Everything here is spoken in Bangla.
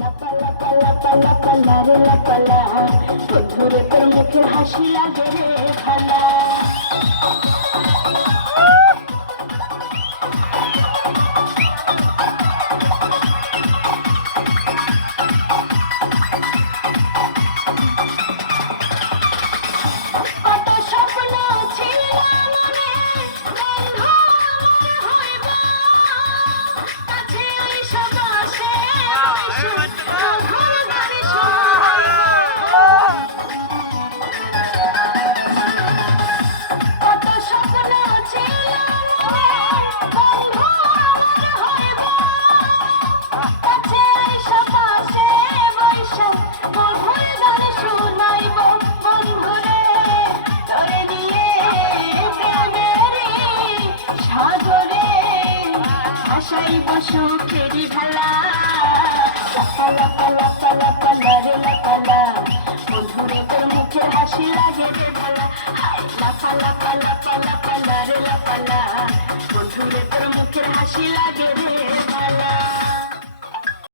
লাপা লাপা লাপা লাপা লারে লাপা লা, বন্ধুরে তোর মুখের হাসি লাগে রে ভালা। কত স্বপ্ন ছিল মনে, বন্ধু মনে হইব, কাছে আইসা বসে ঘুরে গাড়ি শুনব। কত স্বপ্ন ছিল মনে, বন্ধু মনে হইব, কাছে আইসা বসে বৈশা ঘুরে গাড়ি শুনাইব। বন্ধুরে তোরে নিয়ে প্রেমেরই সাগরে ভাসাইব সুখেরই ভেলা। লাপা লাপা লাপা লাপা লারে লাপা লা, বন্ধুরে তোর মুখের হাসি লাগে রে ভালা। হায় লাপা লাপা লাপা লাপা লারে লাপা লা, বন্ধুরে তোর মুখের হাসি লাগে রে ভালা।